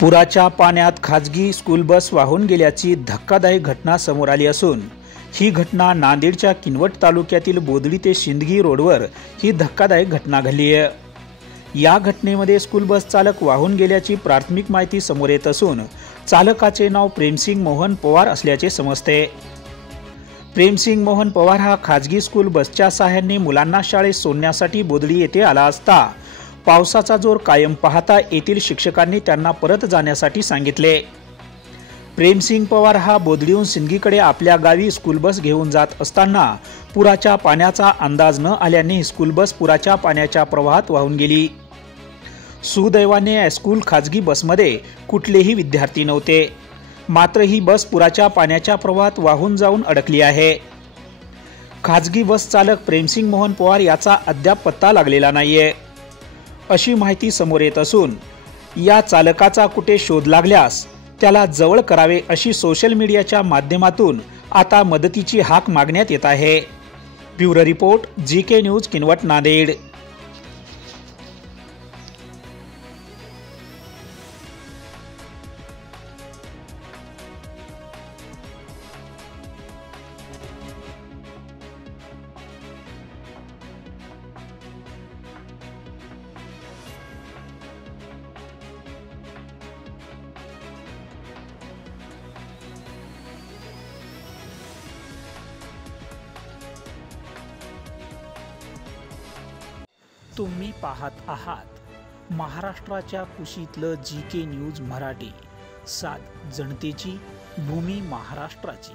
पुराच्या पाण्यात खाजगी स्कूल बस वाहून गेल्याची धक्कादायक घटना समोर आली असून ही घटना नांदेडच्या किनवट तालुक्यातील बोदडी ते शिंदगी रोडवर ही धक्कादायक घटना घडली आहे। या घटनेमध्ये स्कूल बस चालक वाहून गेल्याची प्राथमिक माहिती समोर येत असून चालकाचे नाव प्रेमसिंग मोहन पवार असल्याचे समजते। प्रेमसिंग मोहन पवार हा खाजगी स्कूल बसच्या सहाय्याने मुलांना शाळेत सोडण्यासाठी बोदडी येथे आला असता पावसाचा जोर कायम पाहता येथील शिक्षकांनी त्यांना परत जाण्यासाठी सांगितले। प्रेमसिंग पवार हा बोदडीहून सिंदगीकडे आपल्या गावी स्कूल बस घेऊन जात असताना पुराच्या पाण्याचा अंदाज न आल्याने स्कूल बस पुराच्या पाण्याच्या प्रवाहात वाहून गेली। सुदैवाने स्कूल खाजगी बसमध्ये कुठलेही विद्यार्थी नव्हते, मात्र ही बस पुराच्या पाण्याच्या प्रवाहात वाहून जाऊन अडकली आहे। खाजगी बस चालक प्रेमसिंग मोहन पवार याचा अद्याप पत्ता लागलेला नाहीये अशी माहिती समोर येत असून या चालकाचा कुठे शोध लागल्यास त्याला जवळ करावे अशी सोशल मीडियाच्या माध्यमातून आता मदतीची हाक मागण्यात येत आहे। Bureau report GK news Kinwat Nanded. तुम्ही पाहत आहात महाराष्ट्राच्या कुशीतलं GK न्यूज मराठी, सात जनतेची, भूमी महाराष्ट्राची।